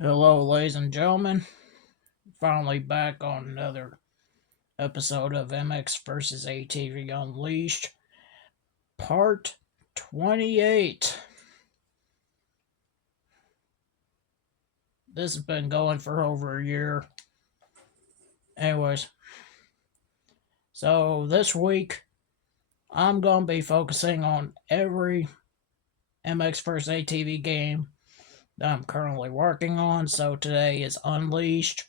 Hello, ladies and gentlemen. Finally back on another episode of MX vs. ATV Unleashed, part 28. This has been going for over a year. Anyways, so this week I'm going to be focusing on every MX vs. ATV game that I'm currently working on. So today is Unleashed.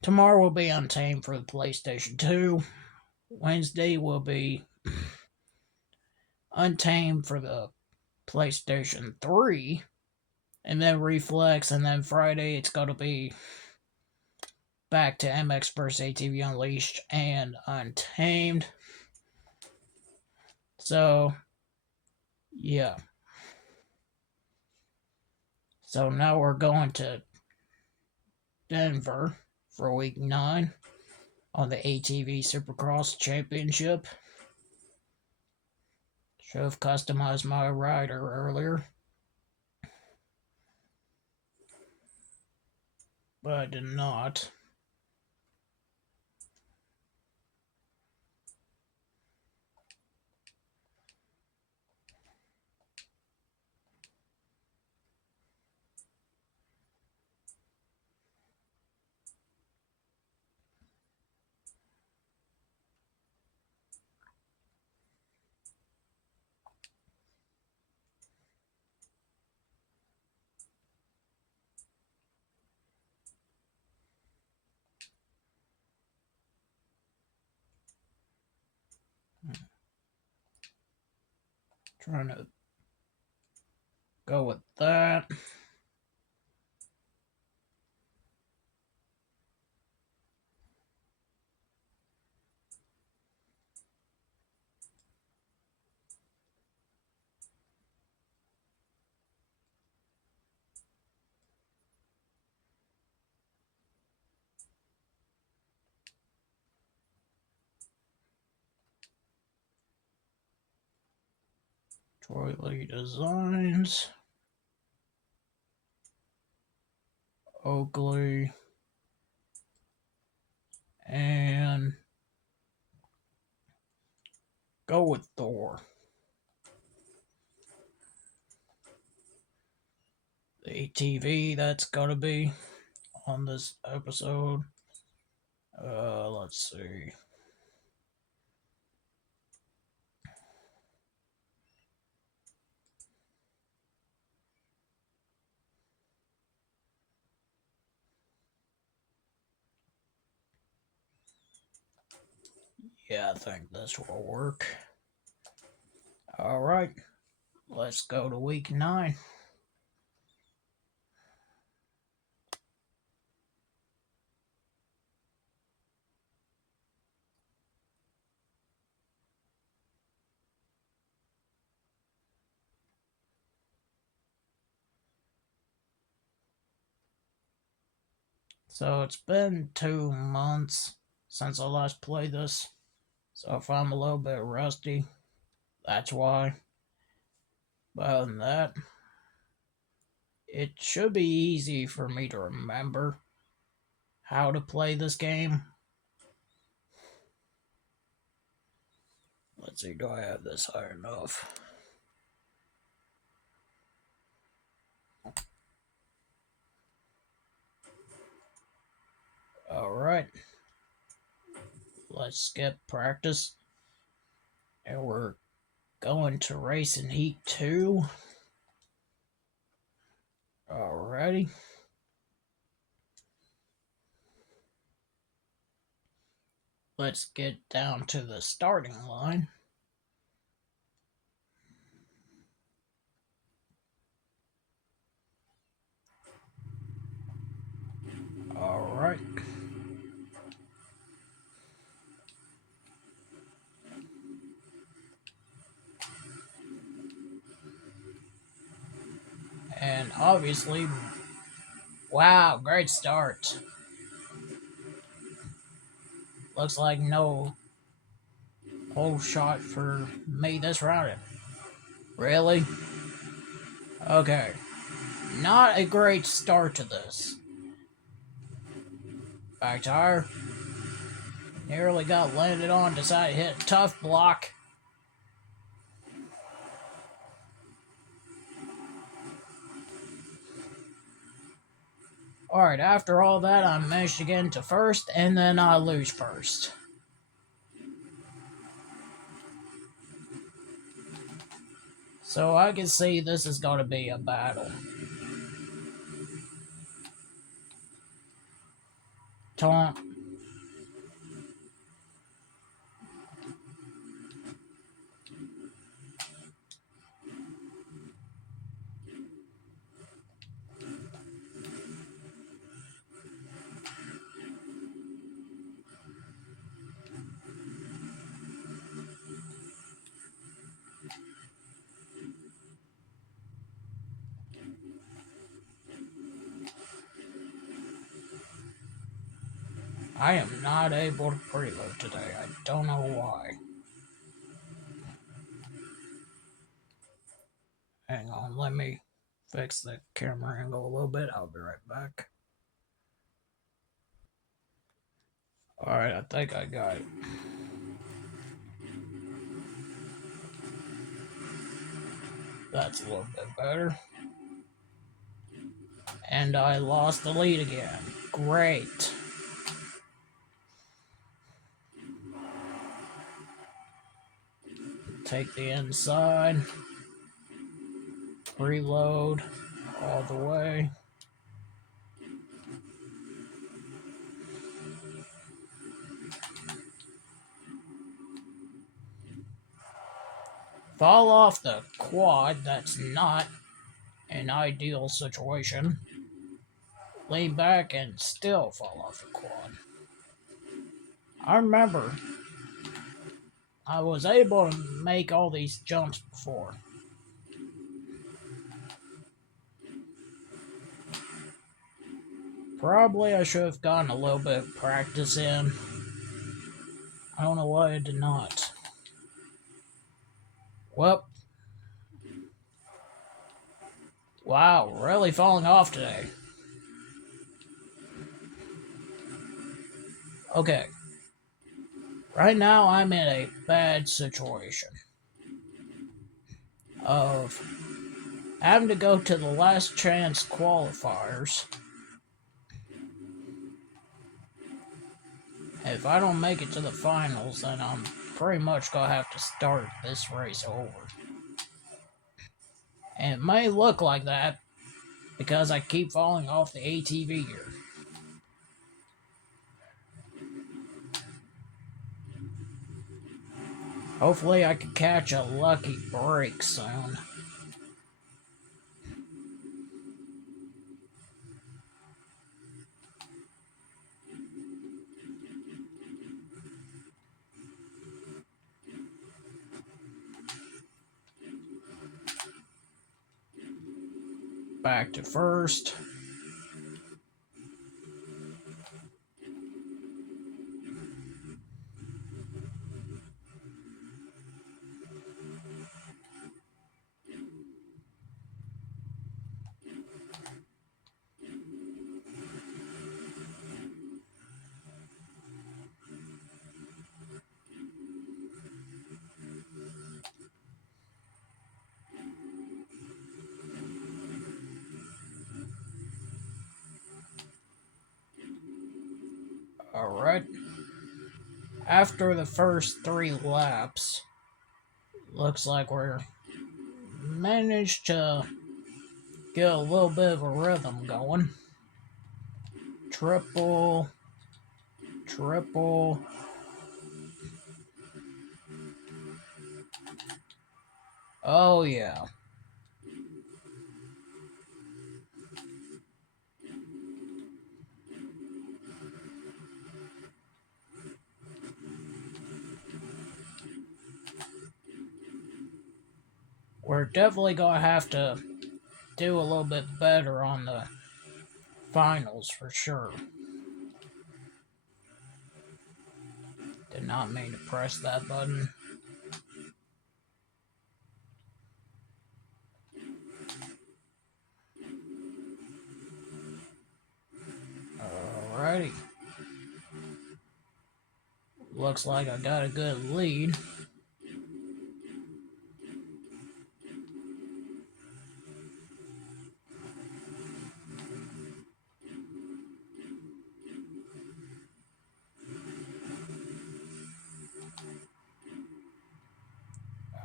Tomorrow will be Untamed for the PlayStation 2. Wednesday will be Untamed for the PlayStation 3, and then Reflex, and then Friday it's going to be back to MX vs. ATV Unleashed and Untamed. So, yeah. So now we're going to Denver for week 9 on the ATV Supercross Championship. Should have customized my rider earlier, but I did not. Trying to go with that. Troy Lee Designs. Oakley. And go with Thor. The ATV that's gotta be on this episode. Let's see. Yeah, I think this will work. Alright, let's go to week 9. So it's been 2 months since I last played this. So if I'm a little bit rusty, that's why. But other than that, it should be easy for me to remember how to play this game. Let's see, do I have this high enough? Alright, let's skip practice. And we're going to race in Heat 2. Alrighty. Let's get down to the starting line. Alright. And obviously, wow, great start. Looks like no whole shot for me this round. Really? Okay. Not a great start to this. Back tire. Nearly got landed on, decided to hit a tough block. Alright, after all that, I managed to get into first, and then I lose first. So I can see this is going to be a battle. Taunt. I am not able to preload today. I don't know why. Hang on, let me fix the camera angle a little bit. I'll be right back. Alright, I think I got it. That's a little bit better. And I lost the lead again. Great. Take the inside. Reload all the way. Fall off the quad, that's not an ideal situation. Lean back and still fall off the quad. I remember I was able to make all these jumps before. Probably I should have gotten a little bit of practice in. I don't know why I did not. Well, wow, really falling off today. Okay. Right now I'm in a bad situation of having to go to the last chance qualifiers. If I don't make it to the finals, then I'm pretty much gonna have to start this race over. And it may look like that because I keep falling off the ATV here. Hopefully I can catch a lucky break soon. Back to first. Alright. After the first 3 laps, looks like we're managed to get a little bit of a rhythm going. Triple. Triple. Oh yeah. We're definitely gonna have to do a little bit better on the finals for sure. Did not mean to press that button. Looks like I got a good lead.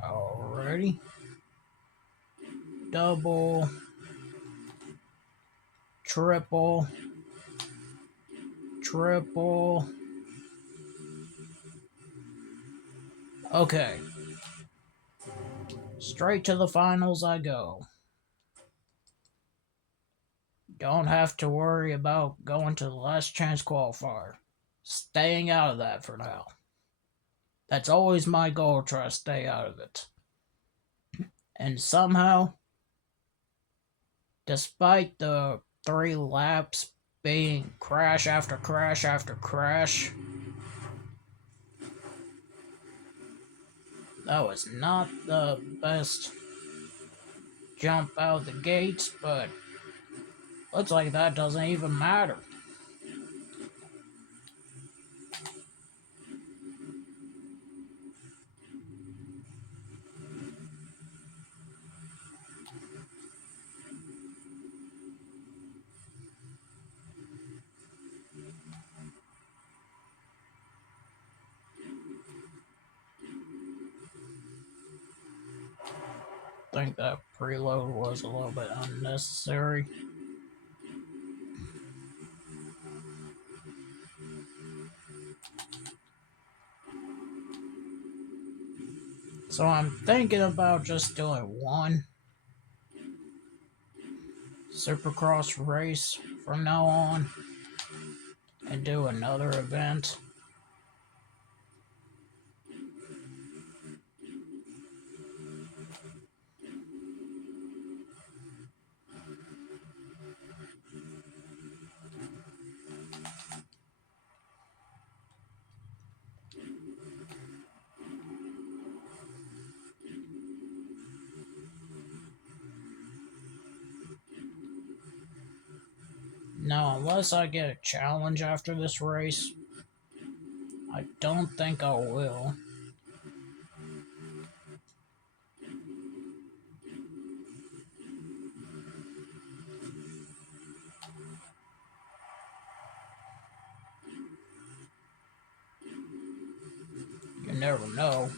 Alrighty. Double. Triple. Triple. Okay. Straight to the finals I go. Don't have to worry about going to the last chance qualifier. Staying out of that for now. That's always my goal, try to stay out of it. And somehow, despite the 3 laps being crash after crash after crash, that was not the best jump out the gates, but looks like that doesn't even matter. I think that preload was a little bit unnecessary. So I'm thinking about just doing one Supercross race from now on and do another event. Now, unless I get a challenge after this race, I don't think I will. You never know.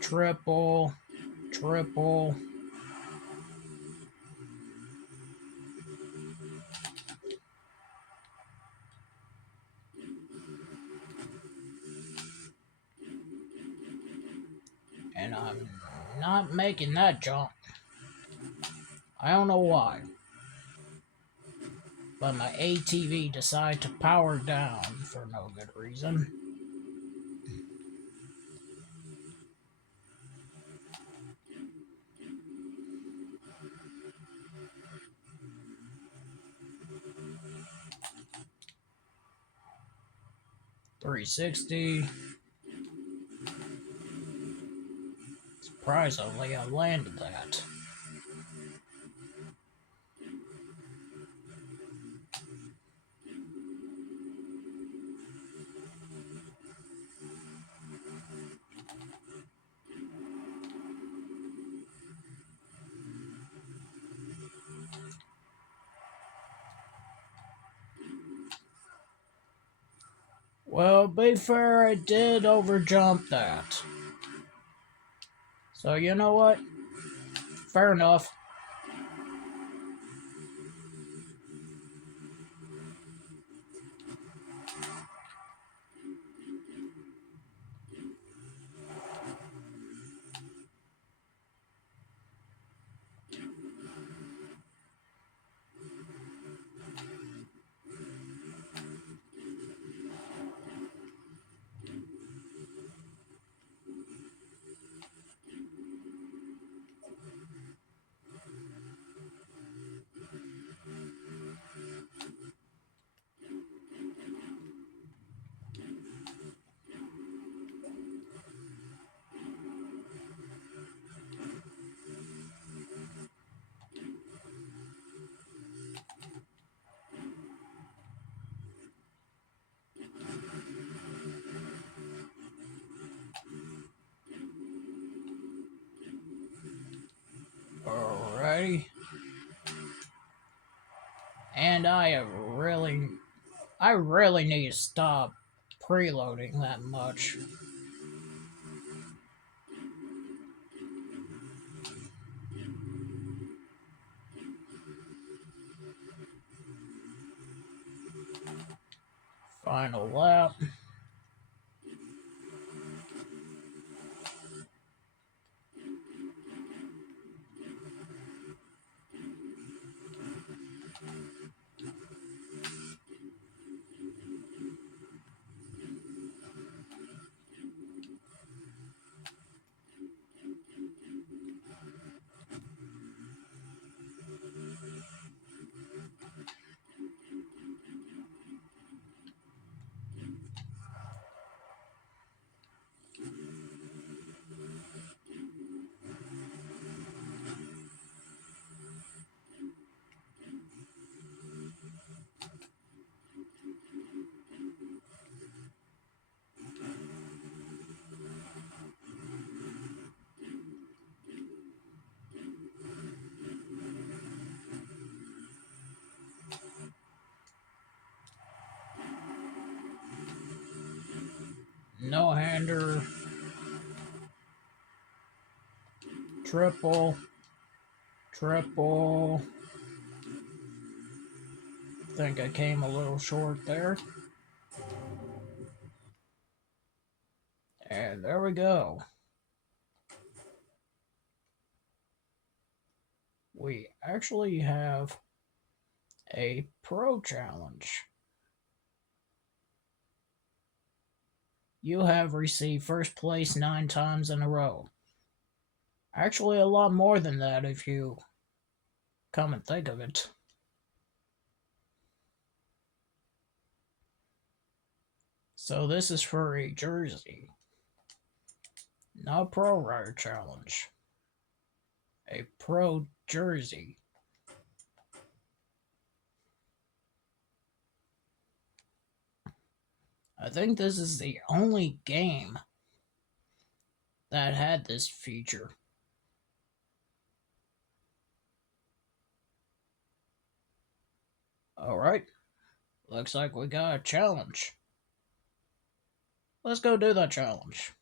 Triple, triple. And I'm not making that jump. I don't know why. But my ATV decided to power down for no good reason. .360. Surprisingly, I landed that. Well, be fair, I did overjump that. So, you know what? Fair enough. And I really need to stop preloading that much. Final lap. No hander. Triple. Triple. Think I came a little short there. And there we go. We actually have a pro challenge. You have received first place 9 times in a row. Actually, a lot more than that if you come and think of it. So this is for a jersey. Not Pro Rider Challenge. A pro jersey. I think this is the only game that had this feature. Alright. Looks like we got a challenge. Let's go do that challenge.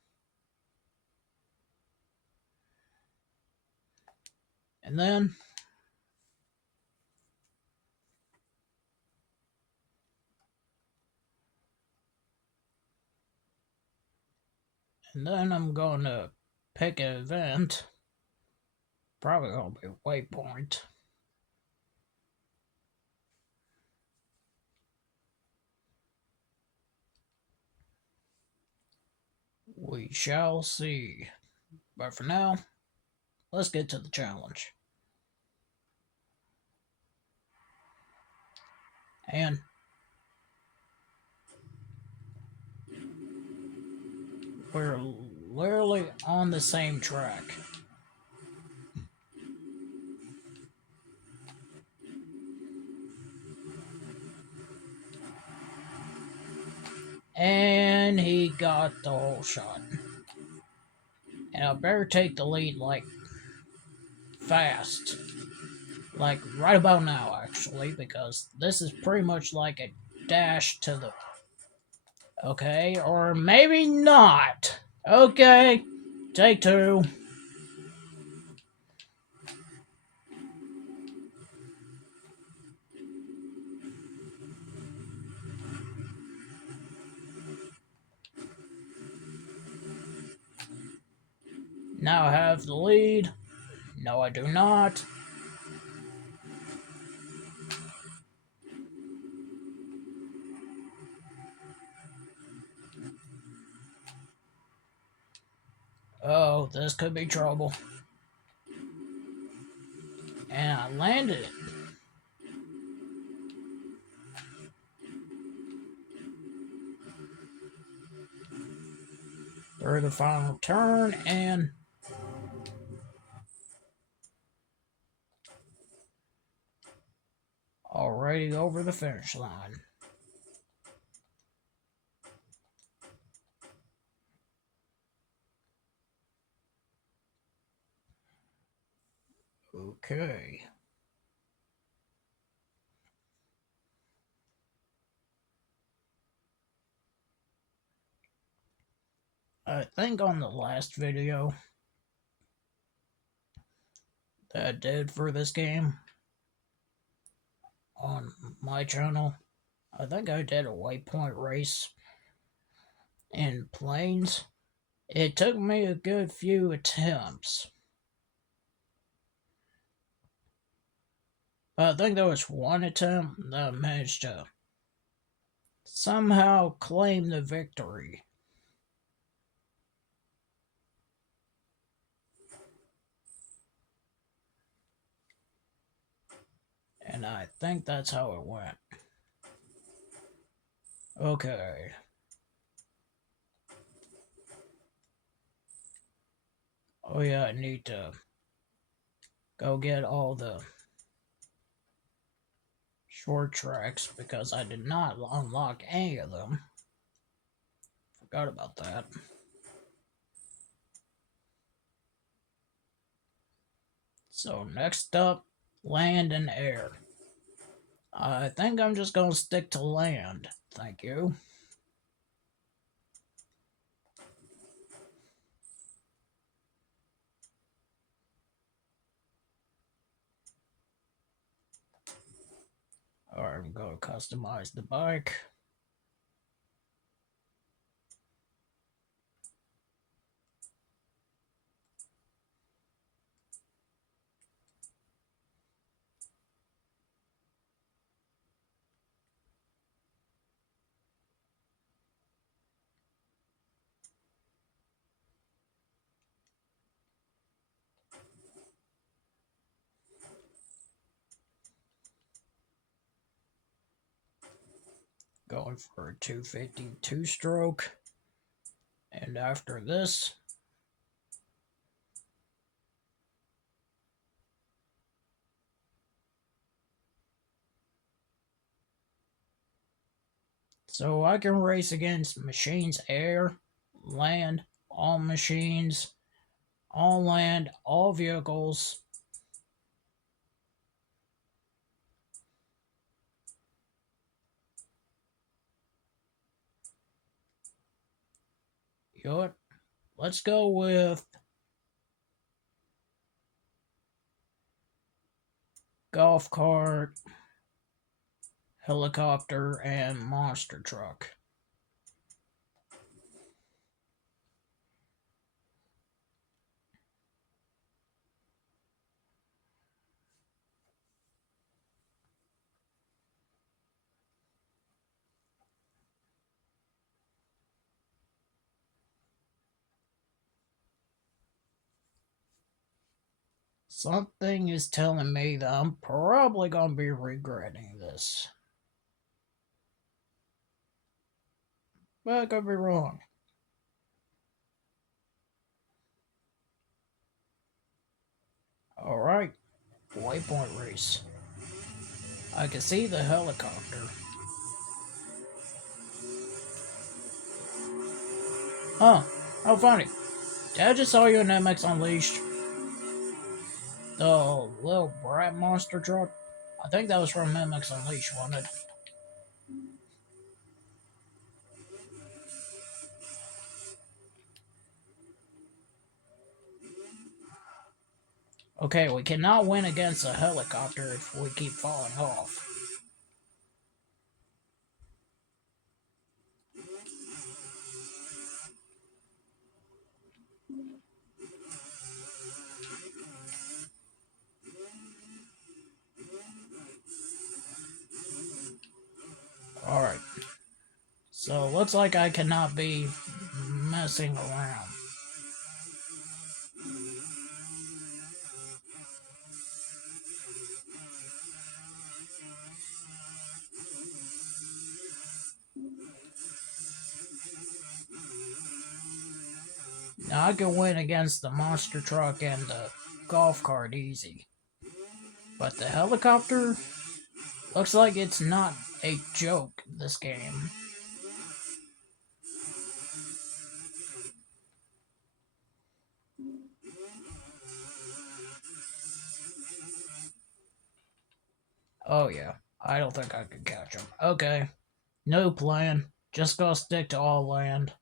And then I'm going to pick an event. Probably going to be Waypoint. We shall see. But for now, let's get to the challenge. And we're literally on the same track. And he got the whole shot. And I better take the lead, like, fast. Like, right about now, actually, because this is pretty much like a dash to the... Okay, or maybe not. Okay, take 2. Now I have the lead. No, I do not. Oh, this could be trouble. And I landed it. Through the final turn and... already over the finish line. Okay. I think on the last video that I did for this game on my channel, I think I did a waypoint race in Plains. It took me a good few attempts. But I think there was one attempt that I managed to somehow claim the victory. And I think that's how it went. Okay. Oh yeah, I need to go get all the short tracks because I did not unlock any of them. Forgot about that. So next up, land and air. I think I'm just gonna stick to land. Thank you. Alright, I'm gonna customize the bike. Going for a 250 two-stroke. And after this, so I can race against machines, air, land, all machines, all land, all vehicles. You know what? Let's go with golf cart, helicopter, and monster truck. Something is telling me that I'm probably going to be regretting this. But I could be wrong. Alright, waypoint race. I can see the helicopter. Huh, how funny. Did I just saw you in MX Unleashed? The little brat monster truck? I think that was from MX Unleashed, wasn't it? Okay, we cannot win against a helicopter if we keep falling off. Alright. So, looks like I cannot be messing around. Now, I can win against the monster truck and the golf cart easy. But the helicopter looks like it's not a joke, this game. Oh yeah, I don't think I can catch him. Okay, no plan. Just gonna stick to all land.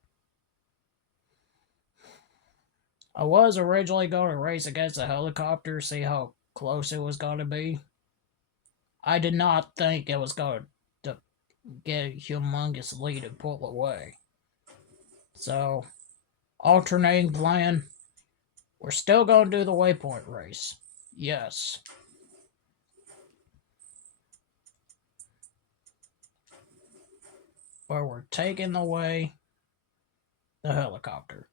I was originally going to race against a helicopter, see how close it was going to be. I did not think it was going to get a humongous lead and pull away. So, alternating plan. We're still going to do the waypoint race. Yes. But we're taking away the helicopter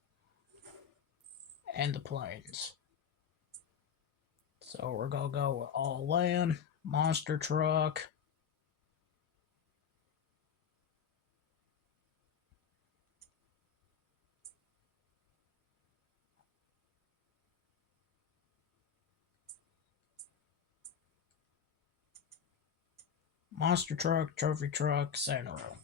and the planes. So we're going to go with all land, monster truck. Monster truck, trophy truck, Sandero.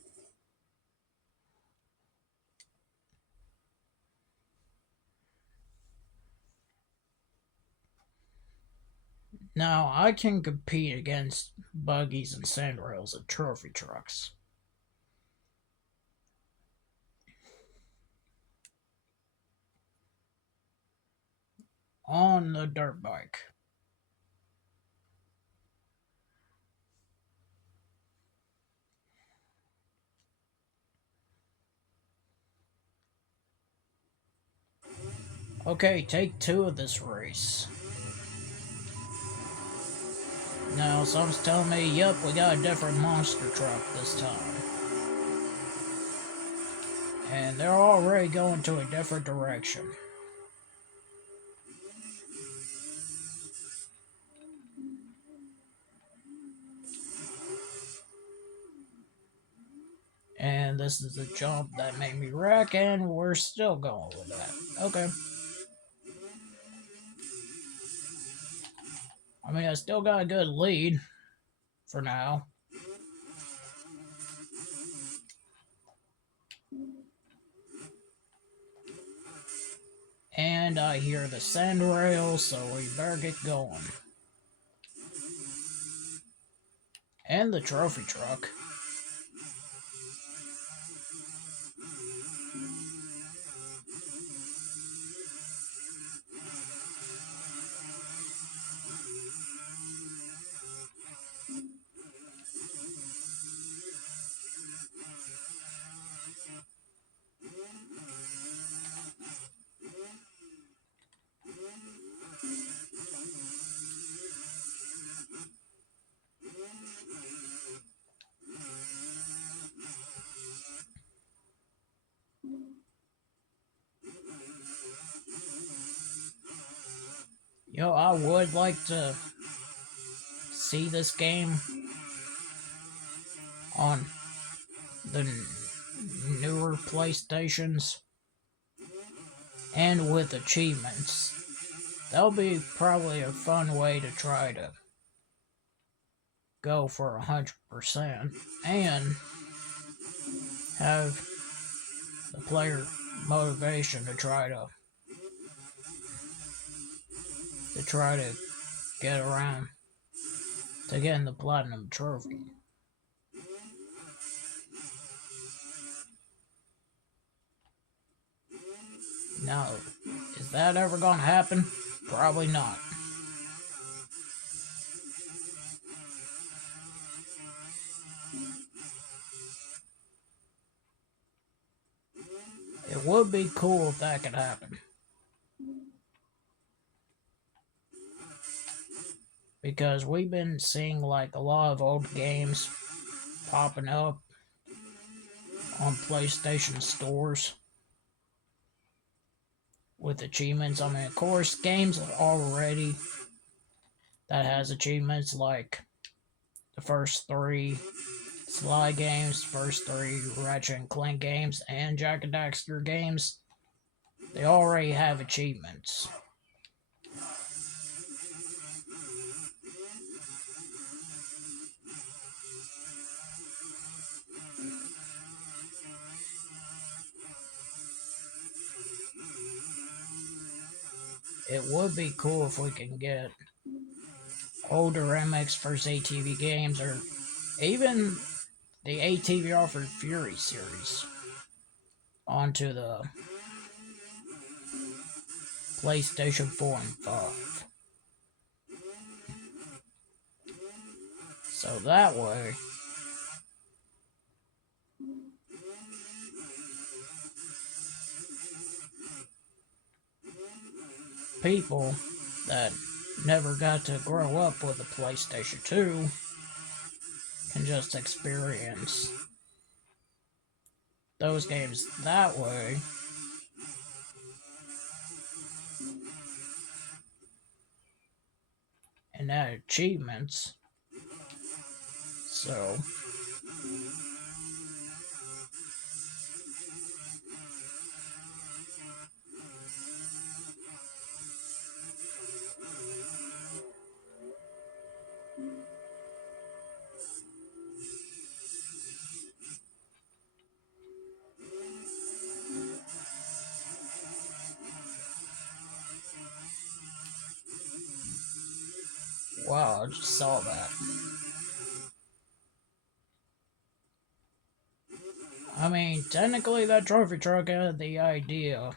Now I can compete against buggies and sandrails and trophy trucks. On the dirt bike. Okay, take 2 of this race. Now, someone's telling me, yep, we got a different monster truck this time. And they're already going to a different direction. And this is a jump that made me wreck, and we're still going with that. Okay. I mean, I still got a good lead for now. And I hear the sand rail, so we better get going. And the trophy truck. Yo, I would like to see this game on the newer PlayStations and with achievements. That'll be probably a fun way to try to go for 100% and have the player motivation to try to get around to getting the platinum trophy. Now, is that ever gonna happen? Probably not. It would be cool if that could happen. Because we've been seeing like a lot of old games popping up on PlayStation stores with achievements. I mean, of course, games already that has achievements like the first 3 Sly games, first 3 Ratchet and Clank games, and Jak and Daxter games. They already have achievements. It would be cool if we can get older MX vs. ATV games, or even the ATV Offered Fury series onto the PlayStation 4 and 5. So that way, people that never got to grow up with a PlayStation 2 can just experience those games that way. And add achievements. So wow, I just saw that. I mean, technically that trophy truck had the idea.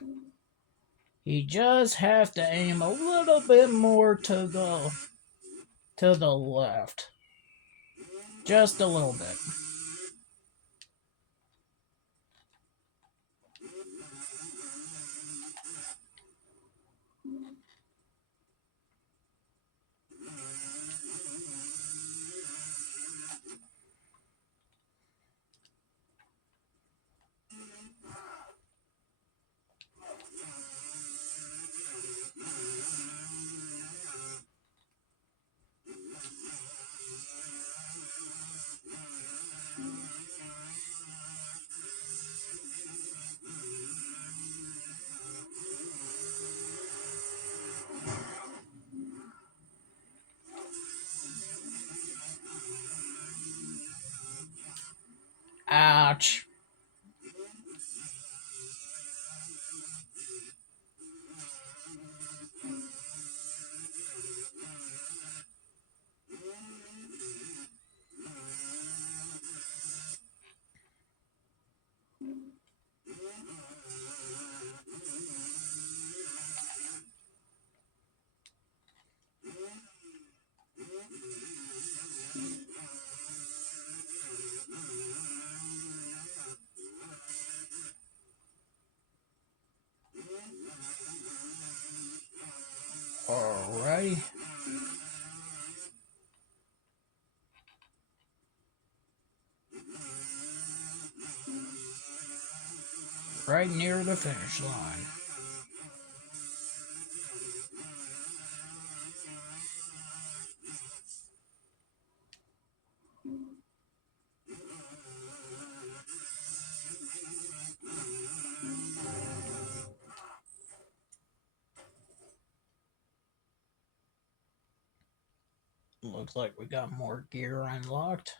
You just have to aim a little bit more to the left. Just a little bit. Ouch. Alrighty. Right near the finish line. Looks like we got more gear unlocked.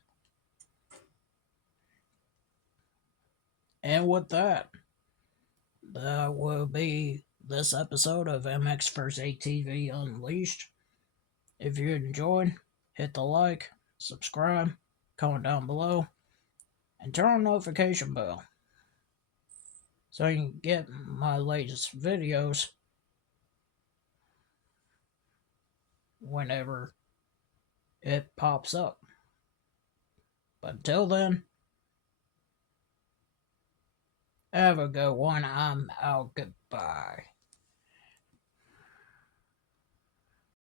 And with that, that will be this episode of MX First ATV Unleashed. If you enjoyed, hit the like, subscribe, comment down below, and turn on the notification bell so you can get my latest videos whenever it pops up. But until then, have a good one. I'm out. Goodbye.